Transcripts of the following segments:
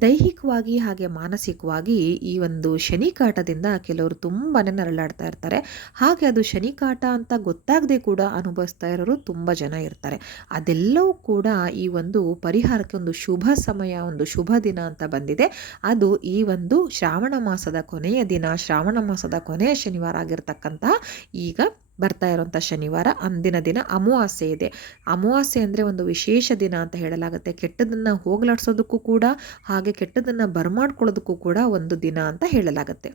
ದೈಹಿಕವಾಗಿ ಹಾಗೆ ಮಾನಸಿಕವಾಗಿ ಈ ಒಂದು ಶನಿಕಾಟದಿಂದ ಕೆಲವರು ತುಂಬಾ ನರಳಾಡ್ತಾ ಇರ್ತಾರೆ. ಹಾಗೆ ಅದು ಶನಿಕಾಟ ಅಂತ ಗೊತ್ತಾಗದೆ ಕೂಡ ಅನುಭವಿಸ್ತಾ ಇರೋರು ತುಂಬ ಜನ ಇರ್ತಾರೆ. ಅದೆಲ್ಲವೂ ಕೂಡ ಈ ಒಂದು ಪರಿಹಾರಕ್ಕೆ ಒಂದು ಶುಭ ಸಮಯ, ಒಂದು ಶುಭ ದಿನ ಅಂತ ಬಂದಿದೆ. ಅದು ಈ ಒಂದು ಶ್ರಾವಣ ಮಾಸದ ಕೊನೆಯ ದಿನ, ಶ್ರಾವಣ ಮಾಸದ ಕೊನೆಯ ಶನಿವಾರ ಆಗಿರ್ತಕ್ಕಂತಹ ಈಗ ಬರ್ತಾ ಇರೋಂಥ ಶನಿವಾರ, ಅಂದಿನ ದಿನ ಅಮಾವಾಸ್ಯೆ ಇದೆ. ಅಮಾವಾಸ್ಯೆ ಅಂದರೆ ಒಂದು ವಿಶೇಷ ದಿನ ಅಂತ ಹೇಳಲಾಗುತ್ತೆ. ಕೆಟ್ಟದನ್ನು ಹೋಗಲಾಡ್ಸೋದಕ್ಕೂ ಕೂಡ ಹಾಗೆ ಕೆಟ್ಟದನ್ನು ಬರಮಾಡ್ಕೊಳ್ಳೋದಕ್ಕೂ ಕೂಡ ಒಂದು ದಿನ ಅಂತ ಹೇಳಲಾಗುತ್ತೆ.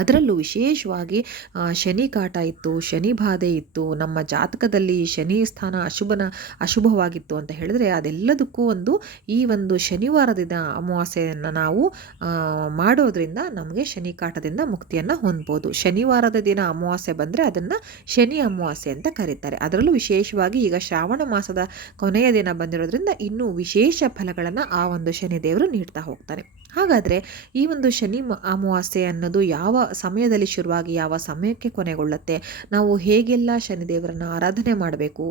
ಅದರಲ್ಲೂ ವಿಶೇಷವಾಗಿ ಶನಿ ಕಾಟ ಇತ್ತು ಶನಿ ಬಾಧೆ ಇತ್ತು, ನಮ್ಮ ಜಾತಕದಲ್ಲಿ ಶನಿ ಸ್ಥಾನ ಅಶುಭನ, ಅಶುಭವಾಗಿತ್ತು ಅಂತ ಹೇಳಿದ್ರೆ ಅದೆಲ್ಲದಕ್ಕೂ ಒಂದು ಈ ಒಂದು ಶನಿವಾರದಿಂದ ಅಮಾವಾಸ್ಯೆಯನ್ನು ನಾವು ಮಾಡೋದ್ರಿಂದ ನಮಗೆ ಶನಿ ಕಾಟದಿಂದ ಮುಕ್ತಿಯನ್ನು ಹೊಂದ್ಬೋದು. ಶನಿವಾರದ ದಿನ ಅಮಾವಾಸ್ಯೆ ಬಂದರೆ ಅದನ್ನು ಶನಿ ಅಮಾವಾಸ್ಯೆ ಅಂತ ಕರೀತಾರೆ. ಅದರಲ್ಲೂ ವಿಶೇಷವಾಗಿ ಈಗ ಶ್ರಾವಣ ಮಾಸದ ಕೊನೆಯ ದಿನ ಬಂದಿರೋದ್ರಿಂದ ಇನ್ನೂ ವಿಶೇಷ ಫಲಗಳನ್ನು ಆ ಒಂದು ಶನಿದೇವರು ನೀಡ್ತಾ ಹೋಗ್ತಾರೆ. ಹಾಗಾದರೆ ಈ ಒಂದು ಶನಿ ಅಮಾವಾಸ್ಯೆ ಅನ್ನೋದು ಯಾವ ಸಮಯದಲ್ಲಿ ಶುರುವಾಗಿ ಯಾವ ಸಮಯಕ್ಕೆ ಕೊನೆಗೊಳ್ಳುತ್ತೆ? ನಾವು ಹೇಗೆಲ್ಲ ಶನಿದೇವರನ್ನು ಆರಾಧನೆ ಮಾಡಬೇಕು?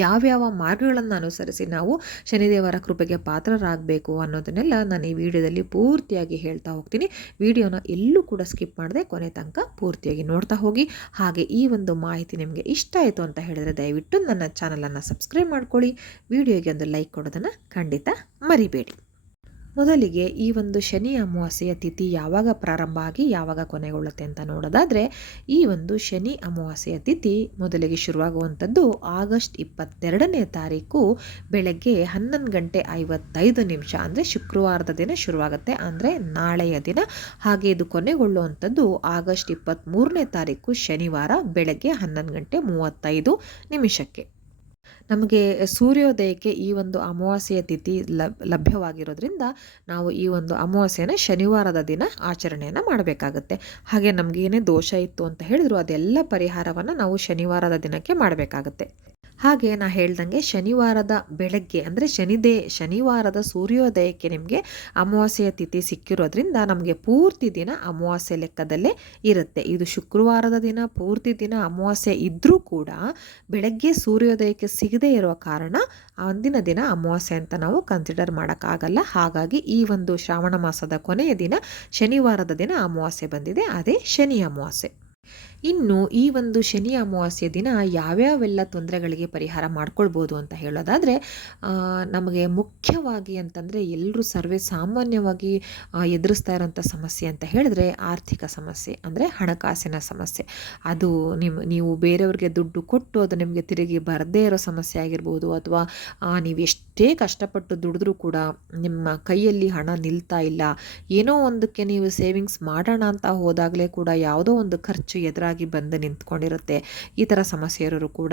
ಯಾವ್ಯಾವ ಮಾರ್ಗಗಳನ್ನು ಅನುಸರಿಸಿ ನಾವು ಶನಿದೇವರ ಕೃಪೆಗೆ ಪಾತ್ರರಾಗಬೇಕು ಅನ್ನೋದನ್ನೆಲ್ಲ ನಾನು ಈ ವಿಡಿಯೋದಲ್ಲಿ ಪೂರ್ತಿಯಾಗಿ ಹೇಳ್ತಾ ಹೋಗ್ತೀನಿ. ವಿಡಿಯೋನ ಎಲ್ಲೂ ಕೂಡ ಸ್ಕಿಪ್ ಮಾಡದೆ ಕೊನೆ ತನಕ ಪೂರ್ತಿಯಾಗಿ ನೋಡ್ತಾ ಹೋಗಿ. ಹಾಗೆ ಈ ಒಂದು ಮಾಹಿತಿ ನಿಮಗೆ ಇಷ್ಟ ಆಯಿತು ಅಂತ ಹೇಳಿದರೆ ದಯವಿಟ್ಟು ನನ್ನ ಚಾನಲನ್ನು ಸಬ್ಸ್ಕ್ರೈಬ್ ಮಾಡ್ಕೊಳ್ಳಿ. ವಿಡಿಯೋಗೆ ಒಂದು ಲೈಕ್ ಕೊಡೋದನ್ನು ಖಂಡಿತ ಮರಿಬೇಡಿ. ಮೊದಲಿಗೆ ಈ ಒಂದು ಶನಿ ಅಮಾವಾಸ್ಯೆಯ ತಿಥಿ ಯಾವಾಗ ಪ್ರಾರಂಭ ಆಗಿ ಯಾವಾಗ ಕೊನೆಗೊಳ್ಳುತ್ತೆ ಅಂತ ನೋಡೋದಾದರೆ, ಈ ಒಂದು ಶನಿ ಅಮಾವಾಸ್ಯೆಯ ತಿಥಿ ಮೊದಲಿಗೆ ಶುರುವಾಗುವಂಥದ್ದು ಆಗಸ್ಟ್ ಇಪ್ಪತ್ತೆರಡನೇ ತಾರೀಕು ಬೆಳಗ್ಗೆ ಹನ್ನೊಂದು ಗಂಟೆ ಐವತ್ತೈದು ನಿಮಿಷ, ಅಂದರೆ ಶುಕ್ರವಾರದ ದಿನ ಶುರುವಾಗುತ್ತೆ. ಅಂದರೆ ನಾಳೆಯ ದಿನ ಹಾಗೆ ಇದು ಕೊನೆಗೊಳ್ಳುವಂಥದ್ದು ಆಗಸ್ಟ್ ಇಪ್ಪತ್ತ್ಮೂರನೇ ತಾರೀಕು ಶನಿವಾರ ಬೆಳಗ್ಗೆ ಹನ್ನೊಂದು ಗಂಟೆ ಮೂವತ್ತೈದು ನಿಮಿಷಕ್ಕೆ. ನಮಗೆ ಸೂರ್ಯೋದಯಕ್ಕೆ ಈ ಒಂದು ಅಮಾವಾಸ್ಯೆಯ ತಿಥಿ ಲಭ್ಯವಾಗಿರೋದ್ರಿಂದ ನಾವು ಈ ಒಂದು ಅಮಾವಾಸ್ಯೆನ ಶನಿವಾರದ ದಿನ ಆಚರಣೆಯನ್ನು ಮಾಡಬೇಕಾಗತ್ತೆ. ಹಾಗೆ ನಮಗೇನೇ ದೋಷ ಇತ್ತು ಅಂತ ಹೇಳಿದ್ರು ಅದೆಲ್ಲ ಪರಿಹಾರವನ್ನು ನಾವು ಶನಿವಾರದ ದಿನಕ್ಕೆ ಮಾಡಬೇಕಾಗತ್ತೆ. ಹಾಗೆ ನಾ ಹೇಳ್ದಂಗೆ ಶನಿವಾರದ ಬೆಳಗ್ಗೆ, ಅಂದರೆ ಶನಿದೇ, ಶನಿವಾರದ ಸೂರ್ಯೋದಯಕ್ಕೆ ನಿಮಗೆ ಅಮಾವಾಸ್ಯೆಯ ತಿಥಿ ಸಿಕ್ಕಿರೋದ್ರಿಂದ ನಮಗೆ ಪೂರ್ತಿ ದಿನ ಅಮಾವಾಸ್ಯೆ ಲೆಕ್ಕದಲ್ಲೇ ಇರುತ್ತೆ. ಇದು ಶುಕ್ರವಾರದ ದಿನ, ಪೂರ್ತಿ ದಿನ ಅಮಾವಾಸ್ಯೆ ಇದ್ದರೂ ಕೂಡ ಬೆಳಗ್ಗೆ ಸೂರ್ಯೋದಯಕ್ಕೆ ಸಿಗದೇ ಇರುವ ಕಾರಣ ಅಂದಿನ ದಿನ ಅಮಾವಾಸ್ಯೆ ಅಂತ ನಾವು ಕನ್ಸಿಡರ್ ಮಾಡೋಕ್ಕಾಗಲ್ಲ. ಹಾಗಾಗಿ ಈ ಒಂದು ಶ್ರಾವಣ ಮಾಸದ ಕೊನೆಯ ದಿನ ಶನಿವಾರದ ದಿನ ಅಮಾವಾಸ್ಯೆ ಬಂದಿದೆ. ಅದೇ ಶನಿ ಅಮಾವಾಸ್ಯೆ. ಇನ್ನು ಈ ಒಂದು ಶನಿ ಅಮಾವಾಸ್ಯ ದಿನ ಯಾವ್ಯಾವೆಲ್ಲ ತೊಂದರೆಗಳಿಗೆ ಪರಿಹಾರ ಮಾಡ್ಕೊಳ್ಬೋದು ಅಂತ ಹೇಳೋದಾದರೆ ನಮಗೆ ಮುಖ್ಯವಾಗಿ ಅಂತಂದರೆ ಎಲ್ಲರೂ ಸರ್ವೇ ಸಾಮಾನ್ಯವಾಗಿ ಎದುರಿಸ್ತಾ ಇರೋಂಥ ಸಮಸ್ಯೆ ಅಂತ ಹೇಳಿದ್ರೆ ಆರ್ಥಿಕ ಸಮಸ್ಯೆ, ಅಂದರೆ ಹಣಕಾಸಿನ ಸಮಸ್ಯೆ. ಅದು ನಿಮ್ಮ ನೀವು ಬೇರೆಯವ್ರಿಗೆ ದುಡ್ಡು ಕೊಟ್ಟು ಅದು ನಿಮಗೆ ತಿರುಗಿ ಬರದೇ ಇರೋ ಸಮಸ್ಯೆ ಆಗಿರ್ಬೋದು ಅಥವಾ ನೀವು ಎಷ್ಟೇ ಕಷ್ಟಪಟ್ಟು ದುಡಿದ್ರೂ ಕೂಡ ನಿಮ್ಮ ಕೈಯಲ್ಲಿ ಹಣ ನಿಲ್ತಾ ಇಲ್ಲ. ಏನೋ ಒಂದಕ್ಕೆ ನೀವು ಸೇವಿಂಗ್ಸ್ ಮಾಡೋಣ ಅಂತ ಹೋದಾಗಲೇ ಕೂಡ ಯಾವುದೋ ಒಂದು ಖರ್ಚು ಎದುರಾಗಿ ಬಂದು ನಿಂತ್ಕೊಂಡಿರುತ್ತೆ. ಈ ಥರ ಸಮಸ್ಯೆ ಇರೋರು ಕೂಡ.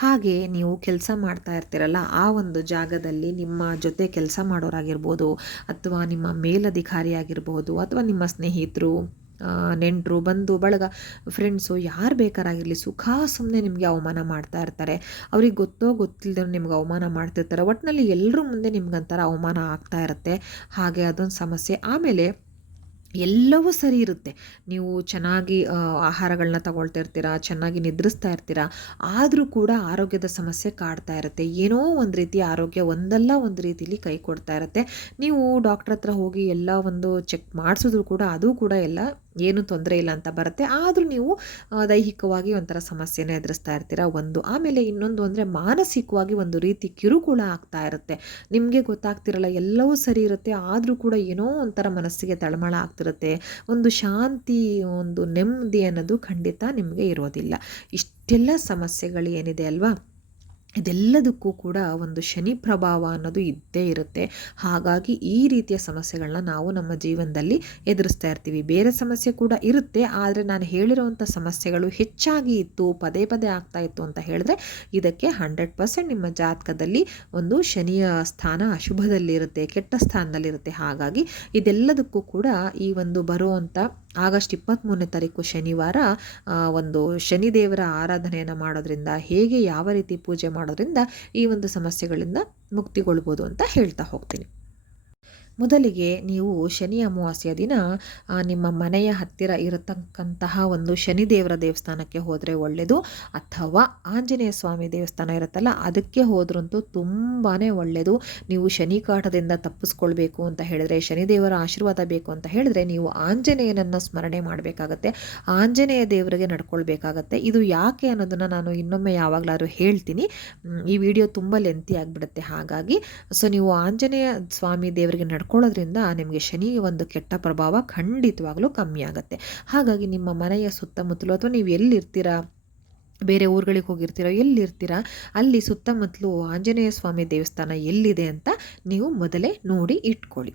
ಹಾಗೆ ನೀವು ಕೆಲಸ ಮಾಡ್ತಾ ಇರ್ತೀರಲ್ಲ, ಆ ಒಂದು ಜಾಗದಲ್ಲಿ ನಿಮ್ಮ ಜೊತೆ ಕೆಲಸ ಮಾಡೋರಾಗಿರ್ಬೋದು, ಅಥವಾ ನಿಮ್ಮ ಮೇಲಧಿಕಾರಿ ಆಗಿರ್ಬೋದು ಅಥವಾ ನಿಮ್ಮ ಸ್ನೇಹಿತರು ನೆಂಟರು ಬಂದು, ಬಳಗ ಫ್ರೆಂಡ್ಸು ಯಾರು ಬೇಕಾರಾಗಿರಲಿ ಸುಖ ಸುಮ್ಮನೆ ನಿಮಗೆ ಅವಮಾನ ಮಾಡ್ತಾ ಇರ್ತಾರೆ. ಅವ್ರಿಗೆ ಗೊತ್ತೋ ಗೊತ್ತಿಲ್ಲದೆ ನಿಮ್ಗೆ ಅವಮಾನ ಮಾಡ್ತಿರ್ತಾರೆ. ಒಟ್ಟಿನಲ್ಲಿ ಎಲ್ಲರೂ ಮುಂದೆ ನಿಮ್ಗಂತರ ಅವಮಾನ ಆಗ್ತಾ ಇರುತ್ತೆ. ಹಾಗೆ ಅದೊಂದು ಸಮಸ್ಯೆ. ಆಮೇಲೆ ಎಲ್ಲವೂ ಸರಿ ಇರುತ್ತೆ. ನೀವು ಚೆನ್ನಾಗಿ ಆಹಾರಗಳನ್ನ ತಗೊಳ್ತಾ ಇರ್ತೀರಾ ಚೆನ್ನಾಗಿ ನಿದ್ರಿಸ್ತಾ ಇರ್ತೀರಾ, ಆದರೂ ಕೂಡ ಆರೋಗ್ಯದ ಸಮಸ್ಯೆ ಕಾಡ್ತಾ ಇರುತ್ತೆ. ಏನೋ ಒಂದು ರೀತಿ ಆರೋಗ್ಯ ಒಂದಲ್ಲ ಒಂದು ರೀತಿಲಿ ಕೈ ಕೊಡ್ತಾ ಇರುತ್ತೆ. ನೀವು ಡಾಕ್ಟ್ರ್ ಹತ್ರ ಹೋಗಿ ಎಲ್ಲ ಒಂದು ಚೆಕ್ ಮಾಡಿಸಿದ್ರು ಕೂಡ ಅದು ಕೂಡ ಎಲ್ಲ ಏನು ತೊಂದರೆ ಇಲ್ಲ ಅಂತ ಬರುತ್ತೆ. ಆದರೂ ನೀವು ದೈಹಿಕವಾಗಿ ಒಂಥರ ಸಮಸ್ಯೆನ ಎದುರಿಸ್ತಾ ಇರ್ತೀರ? ಒಂದು, ಆಮೇಲೆ ಇನ್ನೊಂದು ಅಂದರೆ ಮಾನಸಿಕವಾಗಿ ಒಂದು ರೀತಿ ಕಿರುಕುಳ ಆಗ್ತಾ ಇರುತ್ತೆ. ನಿಮಗೆ ಗೊತ್ತಾಗ್ತಿರಲ್ಲ, ಎಲ್ಲವೂ ಸರಿ ಇರುತ್ತೆ, ಆದರೂ ಕೂಡ ಏನೋ ಒಂಥರ ಮನಸ್ಸಿಗೆ ತಳಮಳ ಆಗ್ತಿರುತ್ತೆ. ಒಂದು ಶಾಂತಿ, ಒಂದು ನೆಮ್ಮದಿ ಅನ್ನೋದು ಖಂಡಿತ ನಿಮಗೆ ಇರೋದಿಲ್ಲ. ಇಷ್ಟೆಲ್ಲ ಸಮಸ್ಯೆಗಳು ಏನಿದೆ ಅಲ್ವಾ? ಇದೆಲ್ಲದಕ್ಕೂ ಕೂಡ ಒಂದು ಶನಿ ಪ್ರಭಾವ ಅನ್ನೋದು ಇದ್ದೇ ಇರುತ್ತೆ. ಹಾಗಾಗಿ ಈ ರೀತಿಯ ಸಮಸ್ಯೆಗಳನ್ನ ನಾವು ನಮ್ಮ ಜೀವನದಲ್ಲಿ ಎದುರಿಸ್ತಾ ಇರ್ತೀವಿ. ಬೇರೆ ಸಮಸ್ಯೆ ಕೂಡ ಇರುತ್ತೆ, ಆದರೆ ನಾನು ಹೇಳಿರುವಂಥ ಸಮಸ್ಯೆಗಳು ಹೆಚ್ಚಾಗಿ ಇತ್ತು, ಪದೇ ಪದೇ ಆಗ್ತಾ ಇತ್ತು ಅಂತ ಹೇಳಿದ್ರೆ ಇದಕ್ಕೆ ಹಂಡ್ರೆಡ್ ಪರ್ಸೆಂಟ್ ನಿಮ್ಮ ಜಾತಕದಲ್ಲಿ ಒಂದು ಶನಿಯ ಸ್ಥಾನ ಅಶುಭದಲ್ಲಿರುತ್ತೆ, ಕೆಟ್ಟ ಸ್ಥಾನದಲ್ಲಿರುತ್ತೆ. ಹಾಗಾಗಿ ಇದೆಲ್ಲದಕ್ಕೂ ಕೂಡ ಈ ಒಂದು ಬರುವಂಥ ಆಗಸ್ಟ್ ಇಪ್ಪತ್ತ್ಮೂರನೇ ತಾರೀಕು ಶನಿವಾರ ಒಂದು ಶನಿದೇವರ ಆರಾಧನೆಯನ್ನು ಮಾಡೋದ್ರಿಂದ, ಹೇಗೆ ಯಾವ ರೀತಿ ಪೂಜೆ ಮಾಡೋದ್ರಿಂದ ಈ ಒಂದು ಸಮಸ್ಯೆಗಳಿಂದ ಮುಕ್ತಿಗೊಳ್ಬೋದು ಅಂತ ಹೇಳ್ತಾ ಹೋಗ್ತೀನಿ. ಮೊದಲಿಗೆ ನೀವು ಶನಿ ಅಮಾವಾಸ್ಯ ದಿನ ನಿಮ್ಮ ಮನೆಯ ಹತ್ತಿರ ಇರತಕ್ಕಂತಹ ಒಂದು ಶನಿದೇವರ ದೇವಸ್ಥಾನಕ್ಕೆ ಹೋದರೆ ಒಳ್ಳೆಯದು ಅಥವಾ ಆಂಜನೇಯ ಸ್ವಾಮಿ ದೇವಸ್ಥಾನ ಇರುತ್ತಲ್ಲ, ಅದಕ್ಕೆ ಹೋದ್ರಂತೂ ತುಂಬಾ ಒಳ್ಳೆಯದು ನೀವು ಶನಿ ಕಾಟದಿಂದ ತಪ್ಪಿಸ್ಕೊಳ್ಬೇಕು ಅಂತ ಹೇಳಿದ್ರೆ, ಶನಿದೇವರ ಆಶೀರ್ವಾದ ಬೇಕು ಅಂತ ಹೇಳಿದ್ರೆ, ನೀವು ಆಂಜನೇಯನನ್ನು ಸ್ಮರಣೆ ಮಾಡಬೇಕಾಗತ್ತೆ. ಆಂಜನೇಯ ದೇವರಿಗೆ ನಡ್ಕೊಳ್ಬೇಕಾಗತ್ತೆ. ಇದು ಯಾಕೆ ಅನ್ನೋದನ್ನು ನಾನು ಇನ್ನೊಮ್ಮೆ ಯಾವಾಗಲಾದ್ರೂ ಹೇಳ್ತೀನಿ. ಈ ವಿಡಿಯೋ ತುಂಬ ಲೆಂತಿ ಆಗಿಬಿಡುತ್ತೆ. ಹಾಗಾಗಿ, ಸೊ, ನೀವು ಆಂಜನೇಯ ಸ್ವಾಮಿ ದೇವರಿಗೆ ನಡ್ಕೊಳ್ಳೋದ್ರಿಂದ ನಿಮಗೆ ಶನಿ ಒಂದು ಕೆಟ್ಟ ಪ್ರಭಾವ ಖಂಡಿತವಾಗ್ಲೂ ಕಮ್ಮಿ ಆಗುತ್ತೆ. ಹಾಗಾಗಿ ನಿಮ್ಮ ಮನೆಯ ಸುತ್ತಮುತ್ತಲು ಅಥವಾ ನೀವು ಎಲ್ಲಿರ್ತೀರಾ, ಬೇರೆ ಊರುಗಳಿಗೆ ಹೋಗಿರ್ತೀರೋ, ಎಲ್ಲಿರ್ತೀರ, ಅಲ್ಲಿ ಸುತ್ತಮುತ್ತಲು ಆಂಜನೇಯ ಸ್ವಾಮಿ ದೇವಸ್ಥಾನ ಎಲ್ಲಿದೆ ಅಂತ ನೀವು ಮೊದಲೇ ನೋಡಿ ಇಟ್ಕೊಳ್ಳಿ.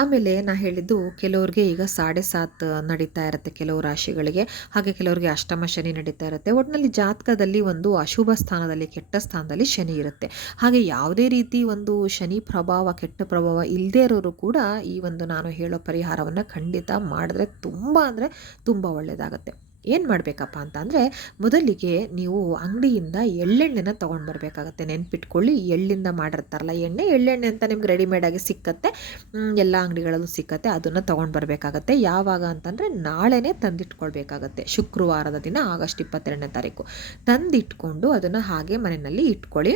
ಆಮೇಲೆ ನಾ ಹೇಳಿದ್ದು ಕೆಲವ್ರಿಗೆ ಈಗ ಸಾಡೆ ಸಾತ್ ನಡೀತಾ ಇರುತ್ತೆ ಕೆಲವು ರಾಶಿಗಳಿಗೆ. ಹಾಗೆ ಕೆಲವರಿಗೆ ಅಷ್ಟಮ ಶನಿ ನಡೀತಾ ಇರುತ್ತೆ. ಒಟ್ಟಿನಲ್ಲಿ ಜಾತಕದಲ್ಲಿ ಒಂದು ಅಶುಭ ಸ್ಥಾನದಲ್ಲಿ, ಕೆಟ್ಟ ಸ್ಥಾನದಲ್ಲಿ ಶನಿ ಇರುತ್ತೆ. ಹಾಗೆ ಯಾವುದೇ ರೀತಿ ಒಂದು ಶನಿ ಪ್ರಭಾವ, ಕೆಟ್ಟ ಪ್ರಭಾವ ಇಲ್ಲದೇ ಇರೋರು ಕೂಡ ಈ ಒಂದು ನಾನು ಹೇಳೋ ಪರಿಹಾರವನ್ನು ಖಂಡಿತ ಮಾಡಿದ್ರೆ ತುಂಬ ಅಂದರೆ ತುಂಬ ಒಳ್ಳೆಯದಾಗತ್ತೆ ಏನು ಮಾಡಬೇಕಪ್ಪ ಅಂತಂದರೆ, ಮೊದಲಿಗೆ ನೀವು ಅಂಗಡಿಯಿಂದ ಎಳ್ಳೆಣ್ಣೆನ ತೊಗೊಂಡು ಬರಬೇಕಾಗತ್ತೆ. ನೆನ್ಪಿಟ್ಕೊಳ್ಳಿ, ಎಳ್ಳಿಂದ ಮಾಡಿರ್ತಾರಲ್ಲ ಎಣ್ಣೆ, ಎಳ್ಳೆಣ್ಣೆ ಅಂತ ನಿಮ್ಗೆ ರೆಡಿಮೇಡಾಗಿ ಸಿಕ್ಕತ್ತೆ. ಎಲ್ಲ ಅಂಗಡಿಗಳಲ್ಲೂ ಸಿಕ್ಕತ್ತೆ. ಅದನ್ನು ತೊಗೊಂಡು ಬರಬೇಕಾಗತ್ತೆ. ಯಾವಾಗ ಅಂತಂದರೆ, ನಾಳೆನೇ ತಂದಿಟ್ಕೊಳ್ಬೇಕಾಗತ್ತೆ. ಶುಕ್ರವಾರದ ದಿನ, ಆಗಸ್ಟ್ ಇಪ್ಪತ್ತೆರಡನೇ ತಾರೀಕು. ತಂದಿಟ್ಕೊಂಡು ಅದನ್ನು ಹಾಗೆ ಮನೆಯಲ್ಲಿ ಇಟ್ಕೊಳ್ಳಿ.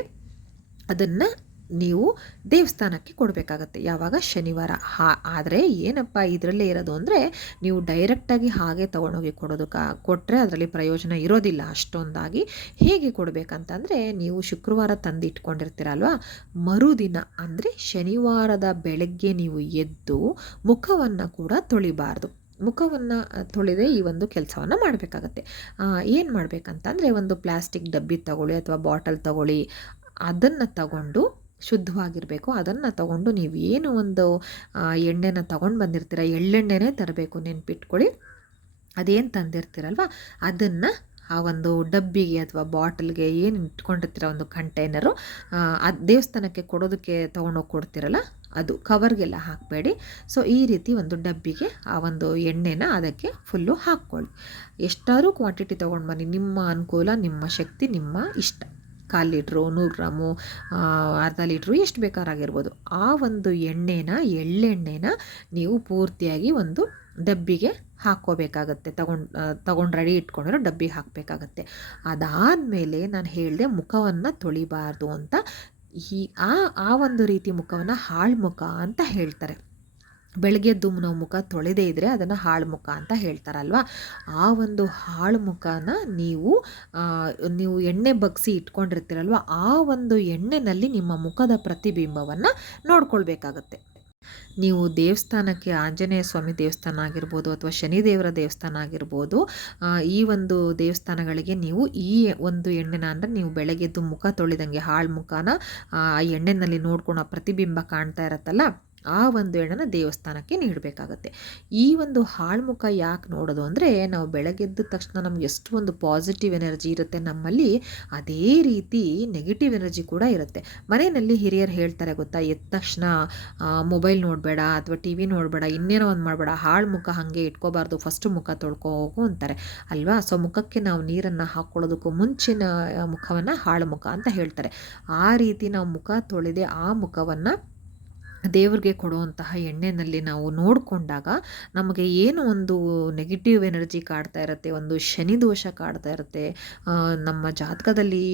ಅದನ್ನು ನೀವು ದೇವಸ್ಥಾನಕ್ಕೆ ಕೊಡಬೇಕಾಗತ್ತೆ. ಯಾವಾಗ? ಶನಿವಾರ. ಹಾ, ಆದರೆ ಏನಪ್ಪ ಇದರಲ್ಲೇ ಇರೋದು ಅಂದರೆ ನೀವು ಡೈರೆಕ್ಟಾಗಿ ಹಾಗೆ ತೊಗೊಂಡೋಗಿ ಕೊಡೋದಕ್ಕೆ ಕೊಟ್ಟರೆ ಅದರಲ್ಲಿ ಪ್ರಯೋಜನ ಇರೋದಿಲ್ಲ ಅಷ್ಟೊಂದಾಗಿ. ಹೇಗೆ ಕೊಡಬೇಕಂತಂದರೆ ನೀವು ಶುಕ್ರವಾರ ತಂದು ಇಟ್ಕೊಂಡಿರ್ತೀರಲ್ವ ಮರುದಿನ ಅಂದರೆ ಶನಿವಾರದ ಬೆಳಗ್ಗೆ ನೀವು ಎದ್ದು ಮುಖವನ್ನು ಕೂಡ ತೊಳಿಬಾರ್ದು. ಮುಖವನ್ನು ತೊಳೆದೇ ಈ ಒಂದು ಕೆಲಸವನ್ನು ಮಾಡಬೇಕಾಗತ್ತೆ. ಏನು ಮಾಡಬೇಕಂತಂದರೆ ಒಂದು ಪ್ಲಾಸ್ಟಿಕ್ ಡಬ್ಬಿ ತಗೊಳ್ಳಿ ಅಥವಾ ಬಾಟಲ್ ತಗೊಳ್ಳಿ, ಅದನ್ನು ತಗೊಂಡು ಶುದ್ಧವಾಗಿರಬೇಕು. ಅದನ್ನು ತಗೊಂಡು ನೀವು ಏನು ಒಂದು ಎಣ್ಣೆನ ತಗೊಂಡು ಬಂದಿರ್ತೀರ, ಎಳ್ಳೆಣ್ಣೆನೇ ತರಬೇಕು ನೆನ್ಪಿಟ್ಕೊಳ್ಳಿ. ಅದೇನು ತಂದಿರ್ತೀರಲ್ವ? ಅದನ್ನು ಆ ಒಂದು ಡಬ್ಬಿಗೆ ಅಥವಾ ಬಾಟಲ್ಗೆ ಏನು ಇಟ್ಕೊಂಡಿರ್ತೀರ ಒಂದು ಕಂಟೈನರು ಅದು ದೇವಸ್ಥಾನಕ್ಕೆ ಕೊಡೋದಕ್ಕೆ ತೊಗೊಂಡೋಗಿ ಕೊಡ್ತೀರಲ್ಲ, ಅದು ಕವರ್ಗೆಲ್ಲ ಹಾಕಬೇಡಿ. ಸೊ ಈ ರೀತಿ ಒಂದು ಡಬ್ಬಿಗೆ ಆ ಒಂದು ಎಣ್ಣೆನ ಅದಕ್ಕೆ ಫುಲ್ಲು ಹಾಕ್ಕೊಳ್ಳಿ. ಎಷ್ಟಾದರೂ ಕ್ವಾಂಟಿಟಿ ತೊಗೊಂಡು ಬನ್ನಿ. ನಿಮ್ಮ ಅನುಕೂಲ, ನಿಮ್ಮ ಶಕ್ತಿ, ನಿಮ್ಮ ಇಷ್ಟ. ಕಾಲು ಲೀಟ್ರು, ನೂರು ಗ್ರಾಮು ಅರ್ಧ ಲೀಟ್ರು ಎಷ್ಟು ಬೇಕಾರಾಗಿರ್ಬೋದು. ಆ ಒಂದು ಎಣ್ಣೆನ, ಎಳ್ಳೆಣ್ಣೆನ ನೀವು ಪೂರ್ತಿಯಾಗಿ ಒಂದು ಡಬ್ಬಿಗೆ ಹಾಕ್ಕೋಬೇಕಾಗತ್ತೆ. ತಗೊಂಡು ತಗೊಂಡು ರೆಡಿ ಇಟ್ಕೊಂಡಿರೋ ಡಬ್ಬಿಗೆ ಹಾಕಬೇಕಾಗತ್ತೆ. ಅದಾದಮೇಲೆ ನಾನು ಹೇಳಿದೆ ಮುಖವನ್ನು ತೊಳಿಬಾರ್ದು ಅಂತ ಈ, ಆ ಆ ಒಂದು ರೀತಿ ಮುಖವನ್ನು ಹಾಳು ಮುಖ ಅಂತ ಹೇಳ್ತಾರೆ. ಬೆಳಗ್ಗೆ ಎದ್ದು ನಾವು ಮುಖ ತೊಳೆದೇ ಇದ್ದರೆ ಅದನ್ನು ಹಾಳು ಮುಖ ಅಂತ ಹೇಳ್ತಾರಲ್ವ? ಆ ಒಂದು ಹಾಳು ಮುಖನ ನೀವು ನೀವು ಎಣ್ಣೆ ಬಗ್ಸಿ ಇಟ್ಕೊಂಡಿರ್ತೀರಲ್ವ? ಆ ಒಂದು ಎಣ್ಣೆನಲ್ಲಿ ನಿಮ್ಮ ಮುಖದ ಪ್ರತಿಬಿಂಬವನ್ನು ನೋಡ್ಕೊಳ್ಬೇಕಾಗತ್ತೆ. ನೀವು ದೇವಸ್ಥಾನಕ್ಕೆ ಆಂಜನೇಯ ಸ್ವಾಮಿ ದೇವಸ್ಥಾನ ಆಗಿರ್ಬೋದು ಅಥವಾ ಶನಿದೇವರ ದೇವಸ್ಥಾನ ಆಗಿರ್ಬೋದು ಈ ಒಂದು ದೇವಸ್ಥಾನಗಳಿಗೆ ನೀವು ಈ ಒಂದು ಎಣ್ಣೆನ ಅಂದರೆ ನೀವು ಬೆಳಗ್ಗೆದ್ದು ಮುಖ ತೊಳೆದಂಗೆ ಹಾಳು ಮುಖನ, ಆ ಎಣ್ಣೆನಲ್ಲಿ ನೋಡ್ಕೊಂಡು ಪ್ರತಿಬಿಂಬ ಕಾಣ್ತಾ ಇರತ್ತಲ್ಲ? ಆ ಒಂದು ಎಣ್ಣೆನ ದೇವಸ್ಥಾನಕ್ಕೆ ನೀಡಬೇಕಾಗತ್ತೆ. ಈ ಒಂದು ಹಾಳ್ಮುಖ ಯಾಕೆ ನೋಡೋದು ಅಂದರೆ ನಾವು ಬೆಳಗ್ಗೆದ್ದ ತಕ್ಷಣ ನಮ್ಗೆ ಎಷ್ಟು ಒಂದು ಪಾಸಿಟಿವ್ ಎನರ್ಜಿ ಇರುತ್ತೆ ನಮ್ಮಲ್ಲಿ, ಅದೇ ರೀತಿ ನೆಗೆಟಿವ್ ಎನರ್ಜಿ ಕೂಡ ಇರುತ್ತೆ. ಮನೆಯಲ್ಲಿ ಹಿರಿಯರು ಹೇಳ್ತಾರೆ ಗೊತ್ತಾ, ಎದ್ದ ತಕ್ಷಣ ಮೊಬೈಲ್ ನೋಡಬೇಡ ಅಥವಾ ಟಿ ವಿ ನೋಡಬೇಡ, ಇನ್ನೇನೋ ಒಂದು ಮಾಡಬೇಡ ಹಾಳು ಮುಖ ಹಾಗೆ ಇಟ್ಕೋಬಾರ್ದು ಫಸ್ಟ್ ಮುಖ ತೊಳ್ಕೊ ಹೋಗು ಅಂತಾರೆ. ಅಲ್ವಾ? ಸೊ ಮುಖಕ್ಕೆ ನಾವು ನೀರನ್ನು ಹಾಕ್ಕೊಳ್ಳೋದಕ್ಕೂ ಮುಂಚಿನ ಮುಖವನ್ನು ಹಾಳು ಮುಖ ಅಂತ ಹೇಳ್ತಾರೆ. ಆ ರೀತಿ ನಾವು ಮುಖ ತೊಳೆದೇ ಆ ಮುಖವನ್ನು ದೇವ್ರಿಗೆ ಕೊಡುವಂತಹ ಎಣ್ಣೆನಲ್ಲಿ ನಾವು ನೋಡಿಕೊಂಡಾಗ ನಮಗೆ ಏನು ಒಂದು ನೆಗೆಟಿವ್ ಎನರ್ಜಿ ಕಾಡ್ತಾ ಇರುತ್ತೆ, ಒಂದು ಶನಿ ದೋಷ ಕಾಡ್ತಾ ಇರುತ್ತೆ ನಮ್ಮ ಜಾತಕದಲ್ಲಿ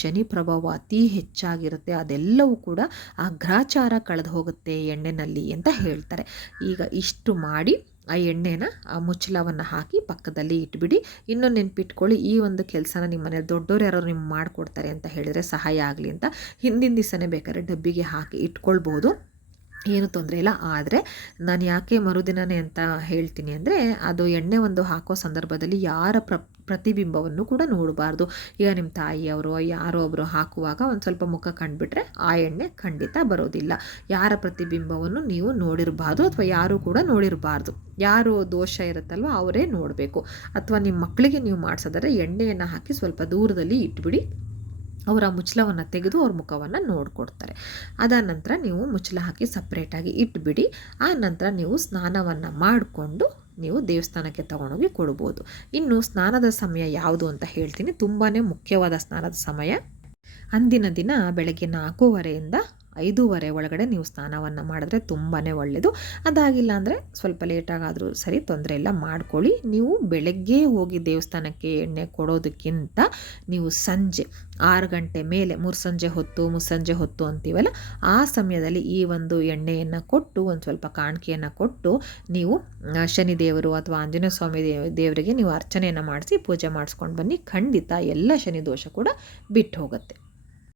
ಶನಿ ಪ್ರಭಾವ ಅತಿ ಹೆಚ್ಚಾಗಿರುತ್ತೆ, ಅದೆಲ್ಲವೂ ಕೂಡ ಆ ಗ್ರಾಚಾರ ಕಳೆದು ಹೋಗುತ್ತೆ ಎಣ್ಣೆನಲ್ಲಿ ಅಂತ ಹೇಳ್ತಾರೆ. ಈಗ ಇಷ್ಟು ಮಾಡಿ ಆ ಎಣ್ಣೆನ, ಆ ಮುಚ್ಚಳವನ್ನು ಹಾಕಿ ಪಕ್ಕದಲ್ಲಿ ಇಟ್ಬಿಡಿ. ಇನ್ನೂ ನೆನ್ಪಿಟ್ಕೊಳ್ಳಿ, ಈ ಒಂದು ಕೆಲಸನ ನಿಮ್ಮ ಮನೇಲಿ ದೊಡ್ಡವ್ರು ಯಾರೋ ನಿಮ್ಗೆ ಮಾಡಿಕೊಡ್ತಾರೆ ಅಂತ ಹೇಳಿದರೆ ಸಹಾಯ ಆಗಲಿ ಅಂತ ಹಿಂದಿನ ದಿವಸನೇ ಬೇಕಾದ್ರೆ ಡಬ್ಬಿಗೆ ಹಾಕಿ ಇಟ್ಕೊಳ್ಬೋದು. ಏನು ತೊಂದರೆ ಇಲ್ಲ. ಆದರೆ ನಾನು ಯಾಕೆ ಮರುದಿನನೇ ಅಂತ ಹೇಳ್ತೀನಿ ಅಂದರೆ, ಅದು ಎಣ್ಣೆ ಒಂದು ಹಾಕೋ ಸಂದರ್ಭದಲ್ಲಿ ಯಾರ ಪ್ರ, ಪ್ರತಿಬಿಂಬವನ್ನು ಕೂಡ ನೋಡಬಾರ್ದು. ಈಗ ನಿಮ್ಮ ತಾಯಿಯವರು, ಯಾರೋ ಒಬ್ಬರು ಹಾಕುವಾಗ ಒಂದು ಸ್ವಲ್ಪ ಮುಖ ಕಂಡುಬಿಟ್ರೆ ಆ ಎಣ್ಣೆ ಖಂಡಿತ ಬರೋದಿಲ್ಲ. ಯಾರ ಪ್ರತಿಬಿಂಬವನ್ನು ನೀವು ನೋಡಿರಬಾರ್ದು ಅಥವಾ ಯಾರೂ ಕೂಡ ನೋಡಿರಬಾರ್ದು. ಯಾರು ದೋಷ ಇರುತ್ತಲ್ವ ಅವರೇ ನೋಡಬೇಕು. ಅಥವಾ ನಿಮ್ಮ ಮಕ್ಕಳಿಗೆ ನೀವು ಮಾಡಿಸೋದಾದ್ರೆ ಎಣ್ಣೆಯನ್ನು ಹಾಕಿ ಸ್ವಲ್ಪ ದೂರದಲ್ಲಿ ಇಟ್ಬಿಡಿ. ಅವರ ಮುಚ್ಚಳವನ್ನು ತೆಗೆದು ಅವ್ರ ಮುಖವನ್ನು ನೋಡಿಕೊಡ್ತಾರೆ. ಅದಾದ ನಂತರ ನೀವು ಮುಚ್ಚಳ ಹಾಕಿ ಸಪ್ರೇಟಾಗಿ ಇಟ್ಬಿಡಿ. ಆ ನಂತರ ನೀವು ಸ್ನಾನವನ್ನು ಮಾಡಿಕೊಂಡು ನೀವು ದೇವಸ್ಥಾನಕ್ಕೆ ತಗೊಂಡೋಗಿ ಕೊಡ್ಬೋದು. ಇನ್ನು ಸ್ನಾನದ ಸಮಯ ಯಾವುದು ಅಂತ ಹೇಳ್ತೀನಿ. ತುಂಬಾ ಮುಖ್ಯವಾದ ಸ್ನಾನದ ಸಮಯ. ಅಂದಿನ ದಿನ ಬೆಳಗ್ಗೆ ನಾಲ್ಕೂವರೆಯಿಂದ ಐದೂವರೆ ಒಳಗಡೆ ನೀವು ಸ್ನಾನವನ್ನು ಮಾಡಿದ್ರೆ ತುಂಬಾ ಒಳ್ಳೆಯದು ಅದಾಗಿಲ್ಲ ಅಂದರೆ ಸ್ವಲ್ಪ ಲೇಟಾಗಾದರೂ ಸರಿ ತೊಂದರೆ ಇಲ್ಲ, ಮಾಡ್ಕೊಳ್ಳಿ. ನೀವು ಬೆಳಗ್ಗೆ ಹೋಗಿ ದೇವಸ್ಥಾನಕ್ಕೆ ಎಣ್ಣೆ ಕೊಡೋದಕ್ಕಿಂತ ನೀವು ಸಂಜೆ ಆರು ಗಂಟೆ ಮೇಲೆ ಮುಸ್ಸಂಜೆ ಹೊತ್ತು ಮುಸ್ಸಂಜೆ ಹೊತ್ತು ಅಂತೀವಲ್ಲ, ಆ ಸಮಯದಲ್ಲಿ ಈ ಒಂದು ಎಣ್ಣೆಯನ್ನು ಕೊಟ್ಟು, ಒಂದು ಸ್ವಲ್ಪ ಕಾಣಿಕೆಯನ್ನು ಕೊಟ್ಟು ನೀವು ಶನಿದೇವರು ಅಥವಾ ಆಂಜನೇಯ ಸ್ವಾಮಿ ದೇವರಿಗೆ ನೀವು ಅರ್ಚನೆಯನ್ನು ಮಾಡಿಸಿ ಪೂಜೆ ಮಾಡಿಸ್ಕೊಂಡು ಬನ್ನಿ. ಖಂಡಿತ ಎಲ್ಲ ಶನಿ ದೋಷ ಕೂಡ ಬಿಟ್ಟು ಹೋಗುತ್ತೆ.